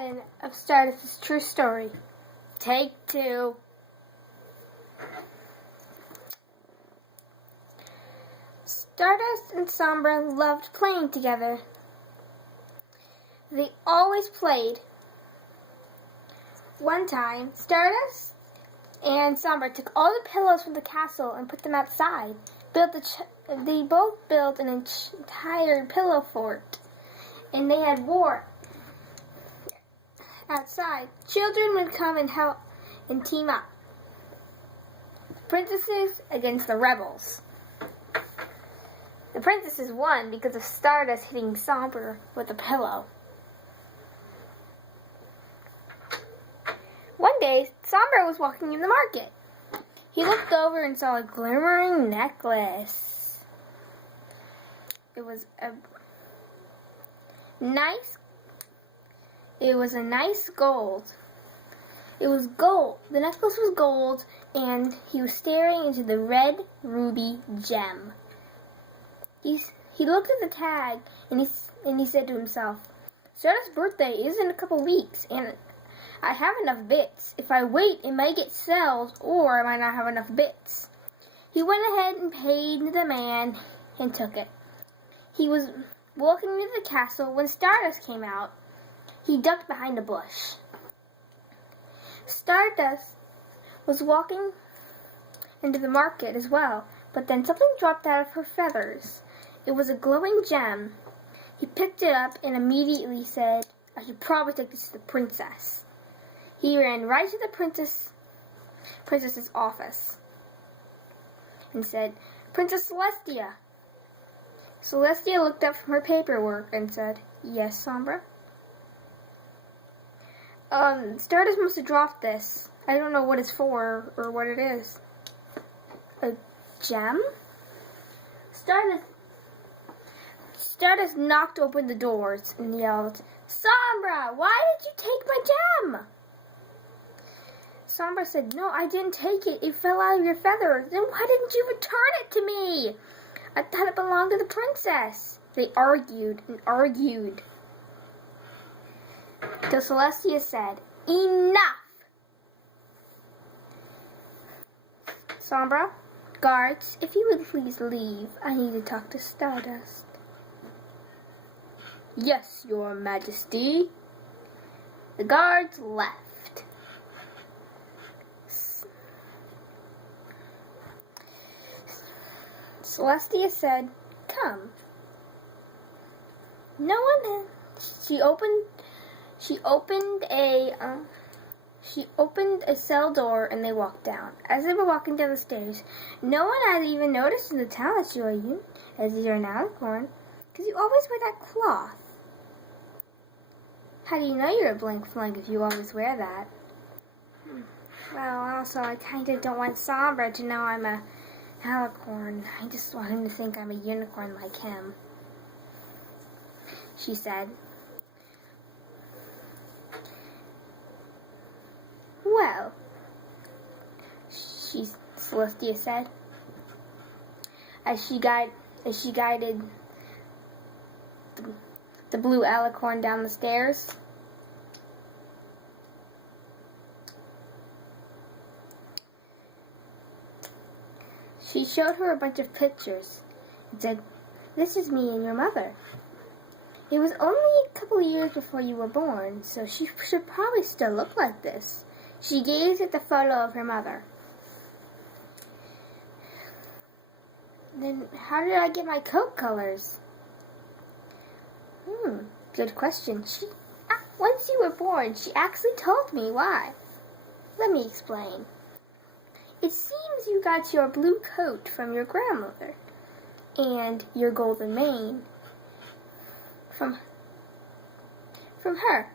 7 of Stardust's True Story. Take 2. Stardust and Sombra loved playing together. They always played. One time, Stardust and Sombra took all the pillows from the castle and put them outside. They both built an entire pillow fort, and they had war outside. Children would come and help and team up. Princesses against the rebels. The princesses won because of Stardust hitting Sombra with a pillow. One day, Sombra was walking in the market. He looked over and saw a glimmering necklace. It was a nice gold. It was gold. The necklace was gold, and he was staring into the red ruby gem. He looked at the tag, and he said to himself, Stardust's birthday is in a couple weeks, and I have enough bits. If I wait, it might get sold, or I might not have enough bits. He went ahead and paid the man and took it. He was walking to the castle when Stardust came out. He ducked behind a bush. Stardust was walking into the market as well, but then something dropped out of her feathers. It was a glowing gem. He picked it up and immediately said, I should probably take this to the princess. He ran right to the princess's office and said, Princess Celestia. Celestia looked up from her paperwork and said, Yes, Sombra? Stardust must have dropped this. I don't know what it's for or what it is. A gem? Stardust knocked open the doors and yelled, Sombra, why did you take my gem? Sombra said, No, I didn't take it. It fell out of your feathers. Then why didn't you return it to me? I thought it belonged to the princess. They argued and argued. Till Celestia said, Enough! Sombra, guards, if you would please leave, I need to talk to Stardust. Yes, your majesty. The guards left. Celestia said, Come. No one. She opened a cell door and they walked down. As they were walking down the stairs, no one had even noticed in the town that you are as you're an alicorn, because you always wear that cloth. How do you know you're a blank flunk if you always wear that? Well, also, I kind of don't want Sombra to know I'm a alicorn. I just want him to think I'm a unicorn like him, she said. Well, Celestia said, as she guided the blue alicorn down the stairs. She showed her a bunch of pictures and said, This is me and your mother. It was only a couple years before you were born, so she should probably still look like this. She gazed at the photo of her mother. Then how did I get my coat colors? Good question. Once you were born, she actually told me why. Let me explain. It seems you got your blue coat from your grandmother, and your golden mane from her.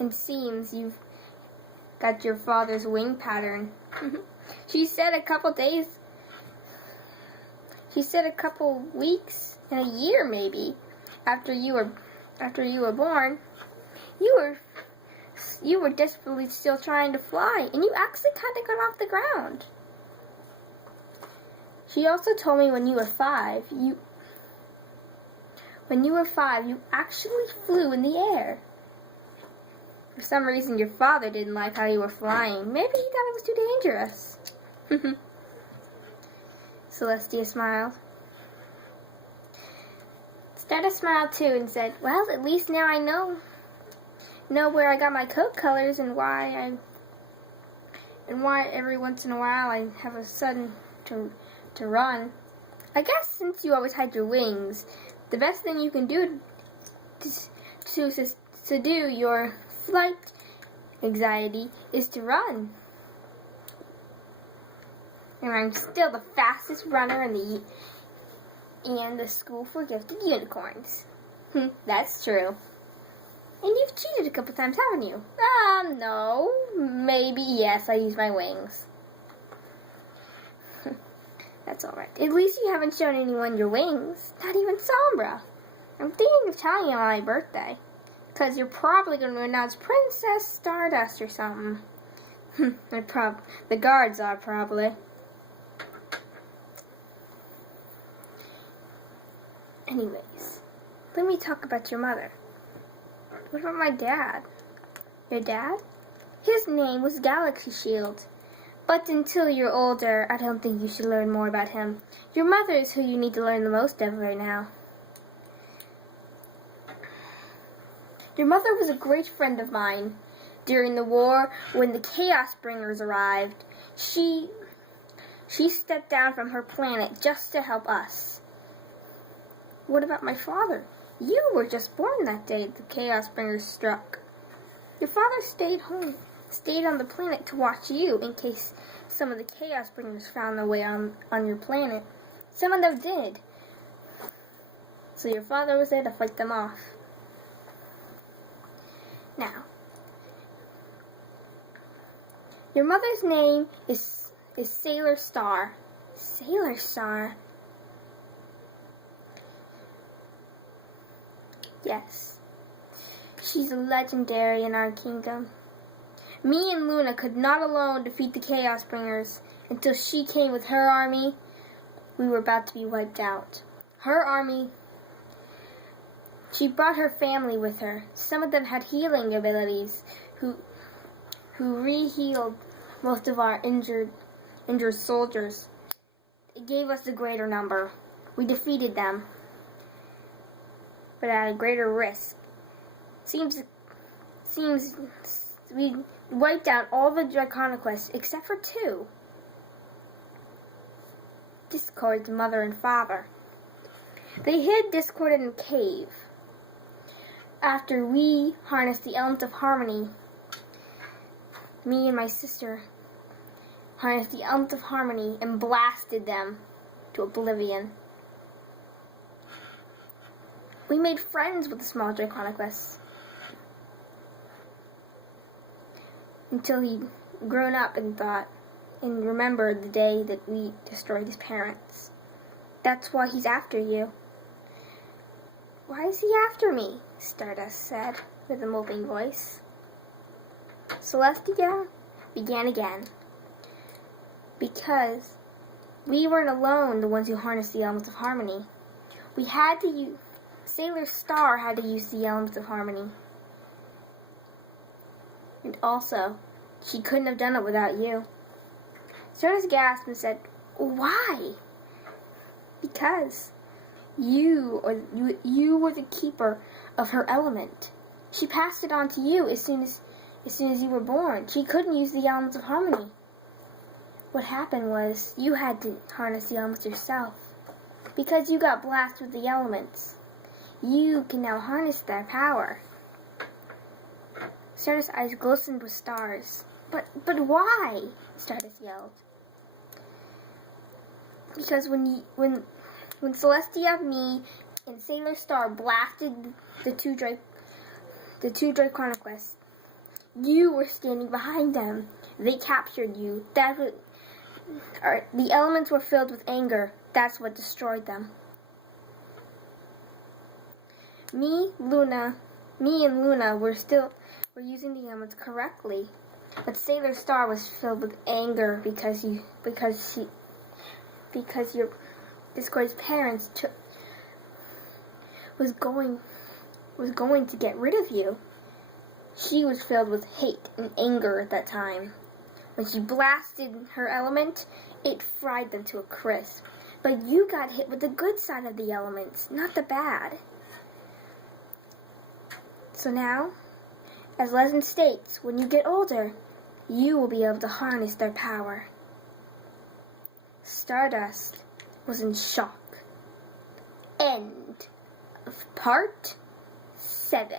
And seems you've got your father's wing pattern. She said a couple weeks and a year maybe after you were born, you were desperately still trying to fly, and you actually kind of got off the ground. She also told me when you were 5, When you were 5, you actually flew in the air. For some reason, your father didn't like how you were flying. Maybe he thought it was too dangerous. Celestia smiled. Stardust smiled too and said, well, at least now I know where I got my coat colors and why every once in a while I have a sudden to run. I guess since you always had your wings, the best thing you can do to do your flight anxiety is to run. And I'm still the fastest runner in the school for gifted unicorns. That's true. And you've cheated a couple times, haven't you? No. Maybe, yes, I used my wings. That's alright. At least you haven't shown anyone your wings. Not even Sombra. I'm thinking of telling you on my birthday. Because you're probably going to announce Princess Stardust or something. The guards are probably. Anyways, let me talk about your mother. What about my dad? Your dad? His name was Galaxy Shield. But until you're older, I don't think you should learn more about him. Your mother is who you need to learn the most of right now. Your mother was a great friend of mine. During the war, when the Chaos Bringers arrived, she stepped down from her planet just to help us. What about my father? You were just born that day the Chaos Bringers struck. Your father stayed home, stayed on the planet to watch you in case some of the Chaos Bringers found their way on your planet. Some of them did. So your father was there to fight them off. Now, your mother's name is Sailor Star. Sailor Star? Yes. She's a legendary in our kingdom. Me and Luna could not alone defeat the Chaos Bringers. Until she came with her army, we were about to be wiped out. Her army, she brought her family with her. Some of them had healing abilities who re-healed most of our injured soldiers. It gave us the greater number. We defeated them, but at a greater risk. Seems we wiped out all the Draconiquests except for 2. Discord's mother and father. They hid Discord in a cave. After we harnessed the elements of harmony, me and my sister harnessed the elements of harmony and blasted them to oblivion. We made friends with the small Draconiquests until he grown up and remembered the day that we destroyed his parents. That's why he's after you. Why is he after me? Stardust said with a moping voice. Celestia began again. Because we weren't alone, the ones who harnessed the elements of harmony. We had to use... Sailor Star had to use the elements of harmony. And also, she couldn't have done it without you. Stardust gasped and said, why? Because you were the keeper of her element. She passed it on to you as soon as you were born. She couldn't use the elements of harmony. What happened was you had to harness the elements yourself. Because you got blasted with the elements, you can now harness their power. Stardust's eyes glistened with stars. But why? Stardust yelled. Because when Celestia, me, and Sailor Star blasted the two Draconiquests, you were standing behind them. They captured you. The elements were filled with anger. That's what destroyed them. Me and Luna were using the elements correctly, but Sailor Star was filled with anger because your Discord's parents was going to get rid of you. She was filled with hate and anger at that time. When she blasted her element, it fried them to a crisp. But you got hit with the good side of the elements, not the bad. So now, as legend states, when you get older, you will be able to harness their power. Stardust was in shock. End of part 7.